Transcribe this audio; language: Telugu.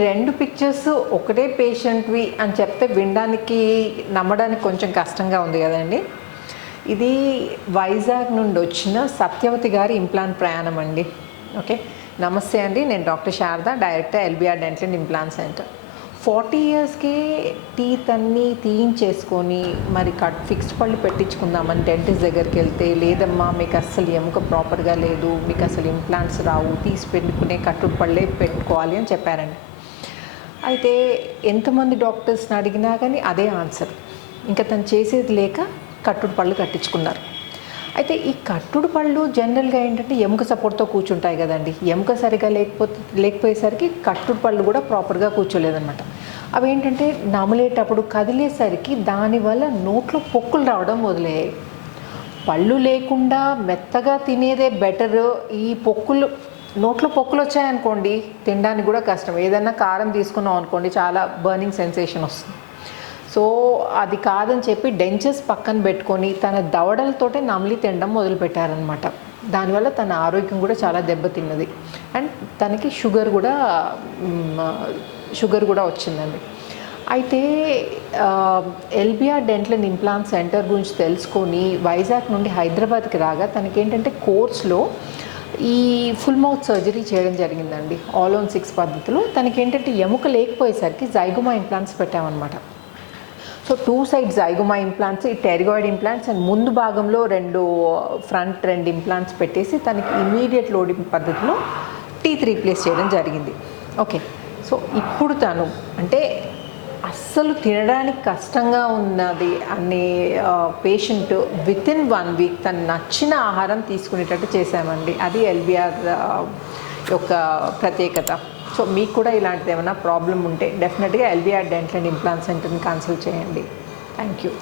2 పిక్చర్స్ ఒకటే పేషెంట్‌వి అని చెప్తే వినడానికి, నమ్మడానికి కొంచెం కష్టంగా ఉంది గదండీ! ఇది వైజాగ్ నుండి వచ్చిన సత్యవతి గారి ఇంప్లాంట్ ప్రయాణం అండి. ఓకే. నమస్తే అండి. నేను doctor Sharada, director LBR dental and implant centre. 40 ఇయర్స్‌కే టీత్ అన్నీ తీయించేసుకొని మరి ఫిక్స్డ్ పళ్ళు పెట్టించుకుందామని డెంటిస్ట్ దగ్గరికెళ్తే, లేదమ్మా మీకు అస్సలు ఎముక ప్రాపర్‌గా లేదు, మీకు అసలు ఇంప్లాంట్స్ రావు, తీసి పెట్టుకునే కట్టుడు పళ్ళే పెట్టుకోవాలి అని చెప్పారండి. అయితే ఎంతమంది డాక్టర్స్ని అడిగినా కానీ అదే ఆన్సర్. ఇంకా తను చేసేది లేక కట్టుడు పళ్ళు కట్టించుకున్నారు. అయితే ఈ కట్టుడు పళ్ళు జనరల్గా ఏంటంటే ఎముక సపోర్ట్తో కూర్చుంటాయి కదండి. ఎముక సరిగా లేకపోయేసరికి కట్టుడు పళ్ళు కూడా ప్రాపర్గా కూర్చోలేదన్నమాట. అవి ఏంటంటే నమిలేటప్పుడు కదిలేసరికి దానివల్ల నోట్లో పొక్కులు రావడం మొదలయ్యాయి. పళ్ళు లేకుండా మెత్తగా తినేదే బెటరు. ఈ పొక్కులు నోట్లో పొక్కులు వచ్చాయనుకోండి తినడానికి కూడా కష్టం. ఏదైనా కారం తీసుకున్నాం అనుకోండి చాలా బర్నింగ్ సెన్సేషన్ వస్తుంది. సో అది కాదని చెప్పి డెంచర్స్ పక్కన పెట్టుకొని తన దవడలతోటే నమిలి తినడం మొదలుపెట్టారనమాట. దానివల్ల తన ఆరోగ్యం కూడా చాలా దెబ్బతిన్నది. అండ్ తనకి షుగర్ కూడా వచ్చిందండి. అయితే LBR dental and implant centre గురించి తెలుసుకొని వైజాగ్ నుండి హైదరాబాద్కి రాగా తనకేంటంటే కోర్స్లో ఈ ఫుల్ మౌత్ సర్జరీ చేయడం జరిగిందండి. ఆల్ ఆన్ 6 పద్ధతిలో. తనకేంటంటే ఎముక లేకపోయేసరికి జైగోమా ఇంప్లాంట్స్ పెట్టామన్నమాట. సో 2 సైడ్ జైగోమా ఇంప్లాంట్స్, ఈ టెరిగాయిడ్ ఇంప్లాంట్స్ అండ్ ముందు భాగంలో ఫ్రంట్ 2 ఇంప్లాంట్స్ పెట్టేసి తనకి ఇమీడియట్ లోడింగ్ పద్ధతిలో టీత్ రీప్లేస్ చేయడం జరిగింది. ఓకే. సో ఇప్పుడు తను అంటే అస్సలు తినడానికి కష్టంగా ఉన్నది అనే పేషెంట్ వితిన్ 1 వీక్ తను నచ్చిన ఆహారం తీసుకునేటట్టు చేశామండి. అది ఎల్బీఆర్ యొక్క ప్రత్యేకత. సో మీకు కూడా ఇలాంటిది ఏమైనా ప్రాబ్లం ఉంటే డెఫినెట్గా ఎల్బీఆర్ డెంటల్ అండ్ ఇంప్లాంట్ సెంటర్ని కన్సల్ట్ చేయండి. Thank you.